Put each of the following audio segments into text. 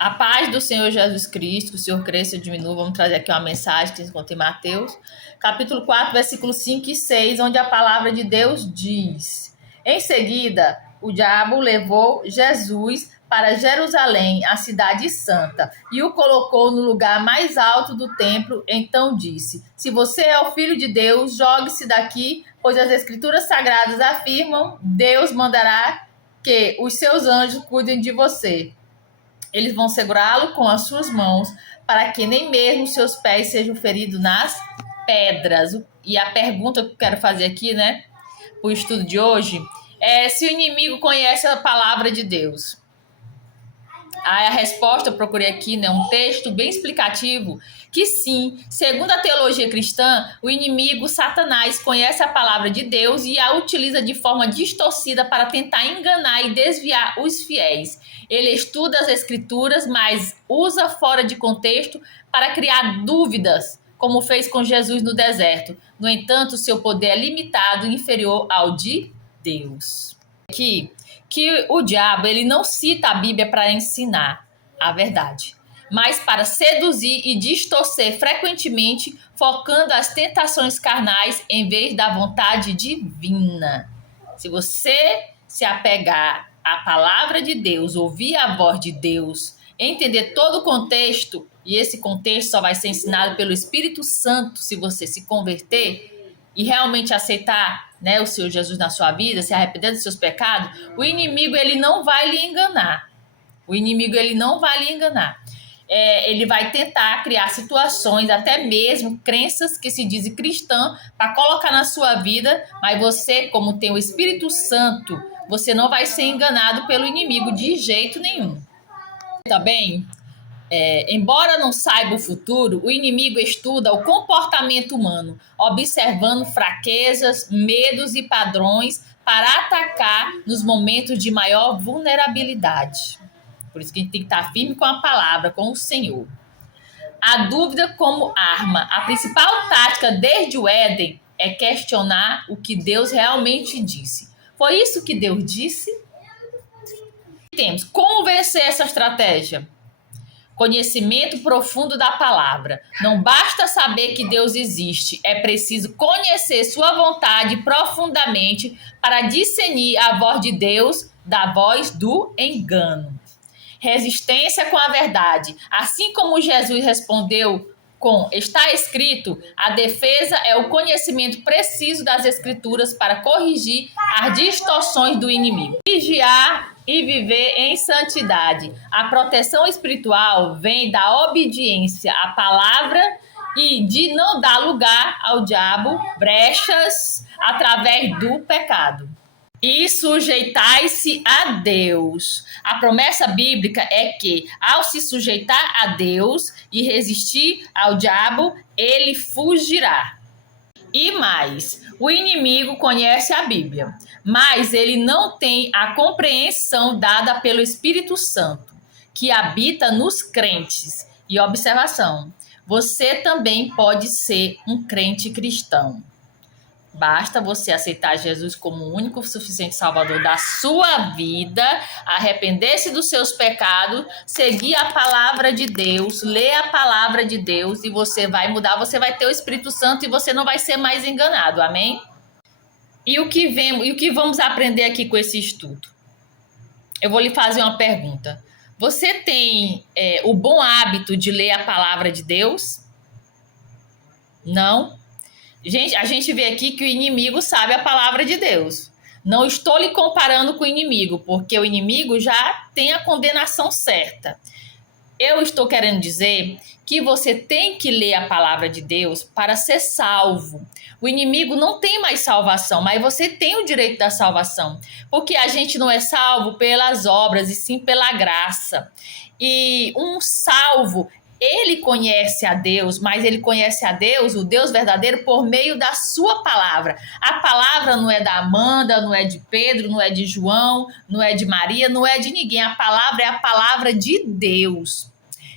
A paz do Senhor Jesus Cristo, que o Senhor cresça e diminua. Vamos trazer aqui uma mensagem que se encontra em Mateus, capítulo 4, versículos 5 e 6, onde a palavra de Deus diz: Em seguida, o diabo levou Jesus para Jerusalém, a cidade santa, e o colocou no lugar mais alto do templo. Então disse: Se você é o Filho de Deus, jogue-se daqui, pois as Escrituras Sagradas afirmam: Deus mandará que os seus anjos cuidem de você. Eles vão segurá-lo com as suas mãos, para que nem mesmo seus pés sejam feridos nas pedras. E a pergunta que eu quero fazer aqui, né, para o estudo de hoje, é se o inimigo conhece a palavra de Deus. A resposta, eu procurei aqui, né, um texto bem explicativo, que sim, segundo a teologia cristã, o inimigo, Satanás, conhece a palavra de Deus e a utiliza de forma distorcida para tentar enganar e desviar os fiéis. Ele estuda as escrituras, mas usa fora de contexto para criar dúvidas, como fez com Jesus no deserto. No entanto, seu poder é limitado e inferior ao de Deus. Aqui, que o diabo ele não cita a Bíblia para ensinar a verdade, mas para seduzir e distorcer frequentemente, focando as tentações carnais em vez da vontade divina. Se você se apegar à palavra de Deus, ouvir a voz de Deus, entender todo o contexto, e esse contexto só vai ser ensinado pelo Espírito Santo se você se converter e realmente aceitar, né, o Senhor Jesus na sua vida, se arrepender dos seus pecados, o inimigo ele não vai lhe enganar. O inimigo ele não vai lhe enganar. Ele vai tentar criar situações, até mesmo crenças que se dizem cristã, para colocar na sua vida, mas você, como tem o Espírito Santo, você não vai ser enganado pelo inimigo de jeito nenhum. Tá bem? Embora não saiba o futuro, o inimigo estuda o comportamento humano, observando fraquezas, medos e padrões para atacar nos momentos de maior vulnerabilidade. Por isso que a gente tem que estar firme com a palavra, com o Senhor. A dúvida como arma. A principal tática desde o Éden é questionar o que Deus realmente disse. Foi isso que Deus disse? Temos como vencer essa estratégia? Conhecimento profundo da palavra. Não basta saber que Deus existe, é preciso conhecer sua vontade profundamente para discernir a voz de Deus da voz do engano. Resistência com a verdade. Assim como Jesus respondeu com está escrito, a defesa é o conhecimento preciso das escrituras para corrigir as distorções do inimigo. Vigiar e viver em santidade. A proteção espiritual vem da obediência à palavra e de não dar lugar ao diabo, brechas através do pecado. E sujeitai-se a Deus. A promessa bíblica é que, ao se sujeitar a Deus e resistir ao diabo, ele fugirá. E mais, o inimigo conhece a Bíblia, mas ele não tem a compreensão dada pelo Espírito Santo, que habita nos crentes. E observação, você também pode ser um crente cristão. Basta você aceitar Jesus como o único suficiente salvador da sua vida, arrepender-se dos seus pecados, seguir a palavra de Deus, ler a palavra de Deus e você vai mudar, você vai ter o Espírito Santo e você não vai ser mais enganado, amém? E o que vamos aprender aqui com esse estudo? Eu vou lhe fazer uma pergunta. Você tem o bom hábito de ler a palavra de Deus? Não? Gente, a gente vê aqui que o inimigo sabe a palavra de Deus. Não estou lhe comparando com o inimigo, porque o inimigo já tem a condenação certa. Eu estou querendo dizer que você tem que ler a palavra de Deus para ser salvo. O inimigo não tem mais salvação, mas você tem o direito da salvação, porque a gente não é salvo pelas obras, e sim pela graça. E um salvo, ele conhece a Deus, mas ele conhece a Deus, o Deus verdadeiro, por meio da sua palavra. A palavra não é da Amanda, não é de Pedro, não é de João, não é de Maria, não é de ninguém. A palavra é a palavra de Deus.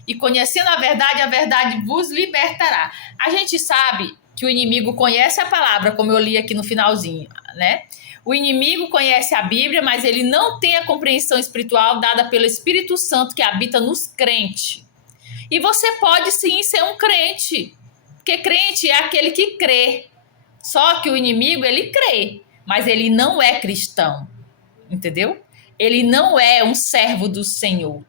E conhecendo a verdade vos libertará. A gente sabe que o inimigo conhece a palavra, como eu li aqui no finalzinho, né? O inimigo conhece a Bíblia, mas ele não tem a compreensão espiritual dada pelo Espírito Santo que habita nos crentes. E você pode sim ser um crente, porque crente é aquele que crê. Só que o inimigo, ele crê, mas ele não é cristão, entendeu? Ele não é um servo do Senhor.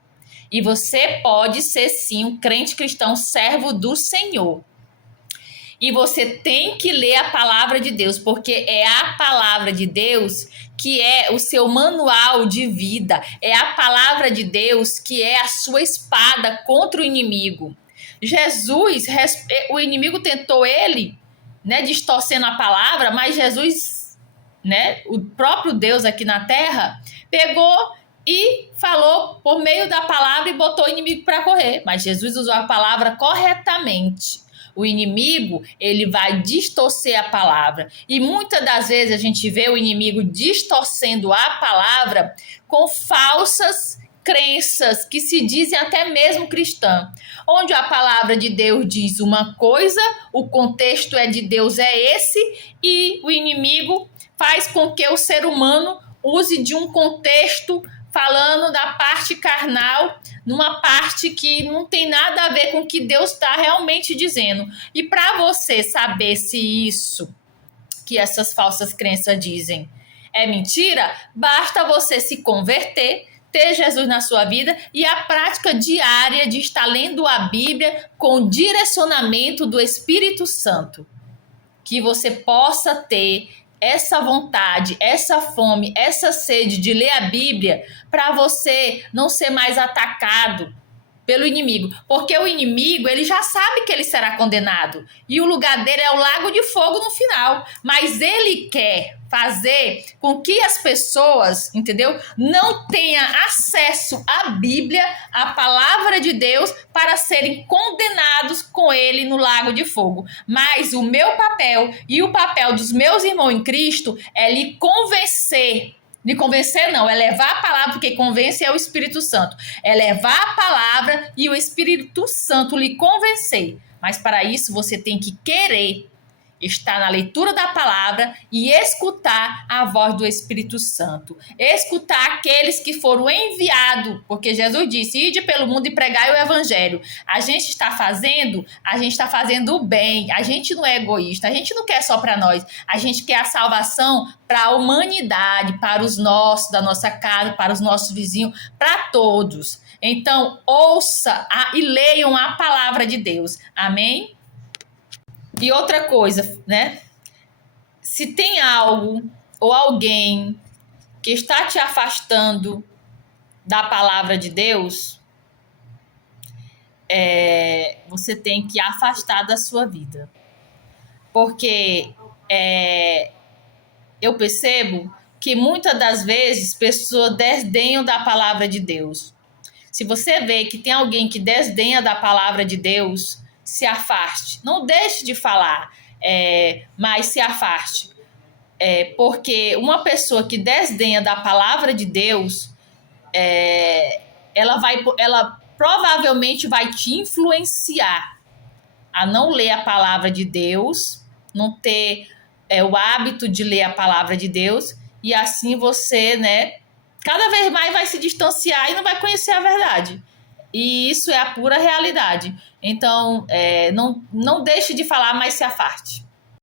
E você pode ser sim um crente cristão, servo do Senhor. E você tem que ler a palavra de Deus, porque é a palavra de Deus que é o seu manual de vida. É a palavra de Deus que é a sua espada contra o inimigo. Jesus, o inimigo tentou ele, né, distorcendo a palavra, mas Jesus, né, o próprio Deus aqui na terra, pegou e falou por meio da palavra e botou o inimigo para correr. Mas Jesus usou a palavra corretamente. O inimigo, ele vai distorcer a palavra. E muitas das vezes a gente vê o inimigo distorcendo a palavra com falsas crenças que se dizem até mesmo cristã. Onde a palavra de Deus diz uma coisa, o contexto é de Deus é esse, e o inimigo faz com que o ser humano use de um contexto falando da parte carnal, numa parte que não tem nada a ver com o que Deus está realmente dizendo. E para você saber se isso que essas falsas crenças dizem é mentira, basta você se converter, ter Jesus na sua vida e a prática diária de estar lendo a Bíblia com o direcionamento do Espírito Santo. Que você possa ter essa vontade, essa fome, essa sede de ler a Bíblia para você não ser mais atacado pelo inimigo. Porque o inimigo, ele já sabe que ele será condenado. E o lugar dele é o lago de fogo no final. Mas ele quer fazer com que as pessoas, entendeu, não tenham acesso à Bíblia, à palavra de Deus, para serem condenados com ele no lago de fogo. Mas o meu papel e o papel dos meus irmãos em Cristo é lhe convencer. De convencer não, é levar a palavra, porque convence é o Espírito Santo. É levar a palavra e o Espírito Santo lhe convencer. Mas para isso você tem que querer estar na leitura da palavra e escutar a voz do Espírito Santo. Escutar aqueles que foram enviados, porque Jesus disse, ide pelo mundo e pregai o evangelho. A gente está fazendo o bem. A gente não é egoísta, a gente não quer só para nós. A gente quer a salvação para a humanidade, para os nossos, da nossa casa, para os nossos vizinhos, para todos. Então, ouça e leiam a palavra de Deus. Amém? E outra coisa, né? Se tem algo ou alguém que está te afastando da palavra de Deus, você tem que afastar da sua vida. Porque eu percebo que muitas das vezes pessoas desdenham da palavra de Deus. Se você vê que tem alguém que desdenha da palavra de Deus, se afaste. Não deixe de falar, mas se afaste. Porque uma pessoa que desdenha da palavra de Deus, ela provavelmente vai te influenciar a não ler a palavra de Deus, não ter o hábito de ler a palavra de Deus, e assim você, né, cada vez mais vai se distanciar e não vai conhecer a verdade. E isso é a pura realidade. Então, não deixe de falar, mas se afaste.